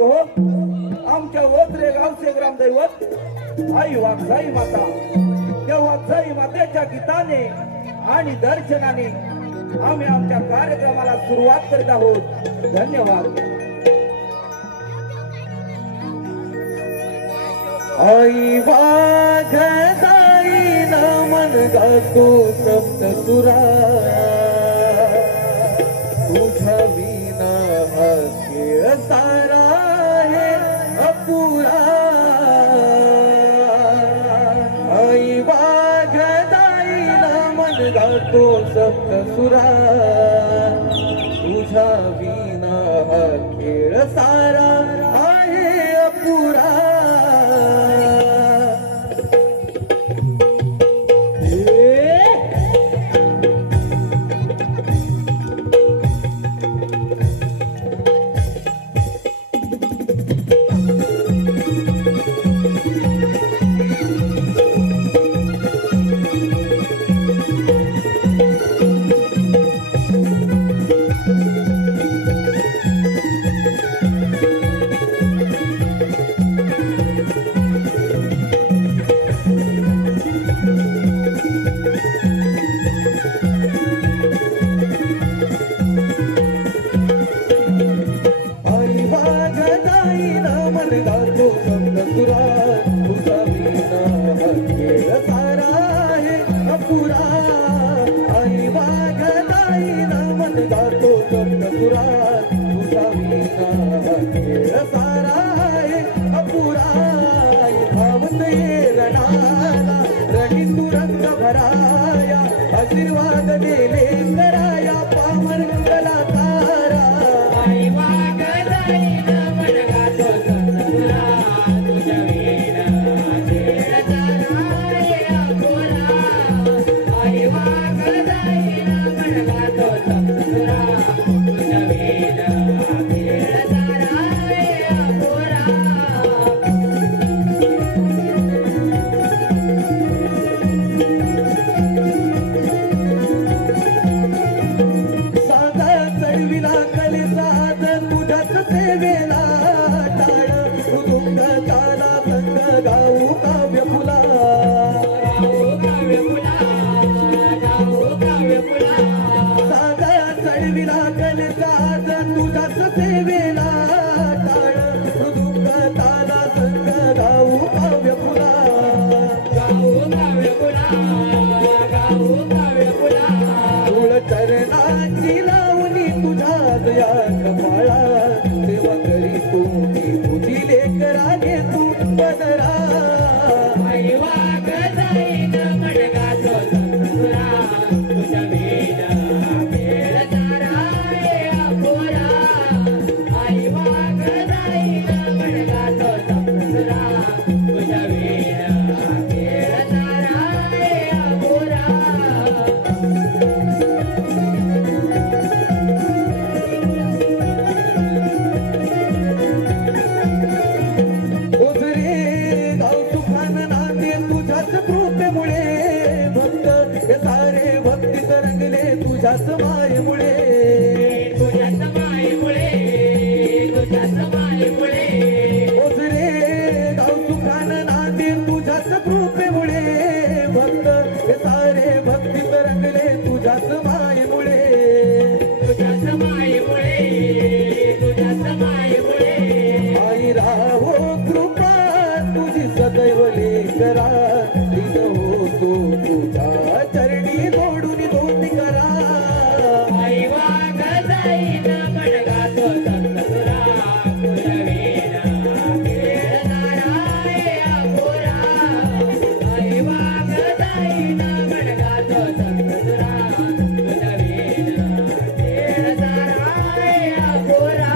हो आमच्या ओतरे गावचे ग्रामदैवत आई वाघजाई माता. त्या वाघजाई मातेच्या गीताने आणि दर्शनाने आम्ही आमच्या कार्यक्रमाला सुरुवात करीत आहोत. धन्यवाद. आई वाघजाई नमन गातो सप्तसुरा तुझ्या विना हा खेळ सारा आहे अपुरा. आई वाघजाई नमन गातो सप्तसुरा तुझ्या विना हा खेळ सारा आहे अपुरा. आशीर्वाद दिले कराया पामर कलाकारा. आई वाघजाई नमन गातो सप्तसुरा तुझ्या विना खेळ सारा आहे अपुरा. आई वाघजाई नमन गातो सप्तसुरा तुझ्या विना खेळ सारा आहे अपुरा. चरणाची लावणी तुझ्या दया कपाळा सेवा करी तू तुझी लेकरा घे तू बदरा. आई वाघजाई नमन गातो सप्तसुरा तुझ्या विना खेळ सारा आहे अपुरा. आई वाघजाई नमन गातो सप्तसुरा तुझ्या विना खेळ सारा आहे अपुरा. तुझ्याच मायेमुळे तुझ्याच मायेमुळे तुझ्याच मायेमुळे ओझरे गाव सुखान नांदे तुझ्याच कृपेमुळे भक्त हे सारे भक्तीत रंगले तुझ्याच मायेमुळे. तुझ्याच मायेमुळे तुझ्याच मायेमुळे आई राहो कृपा तुझी सदैव लेकरा दिन होतो तुझ्या चरणी जोडून दोन्ही करा. आई वाघजाई नमन गातो सप्तसुरा तुझ्या विना खेळ सारा आहे अपुरा. आई वाघजाई नमन गातो सप्तसुरा तुझ्या विना खेळ सारा आहे अपुरा.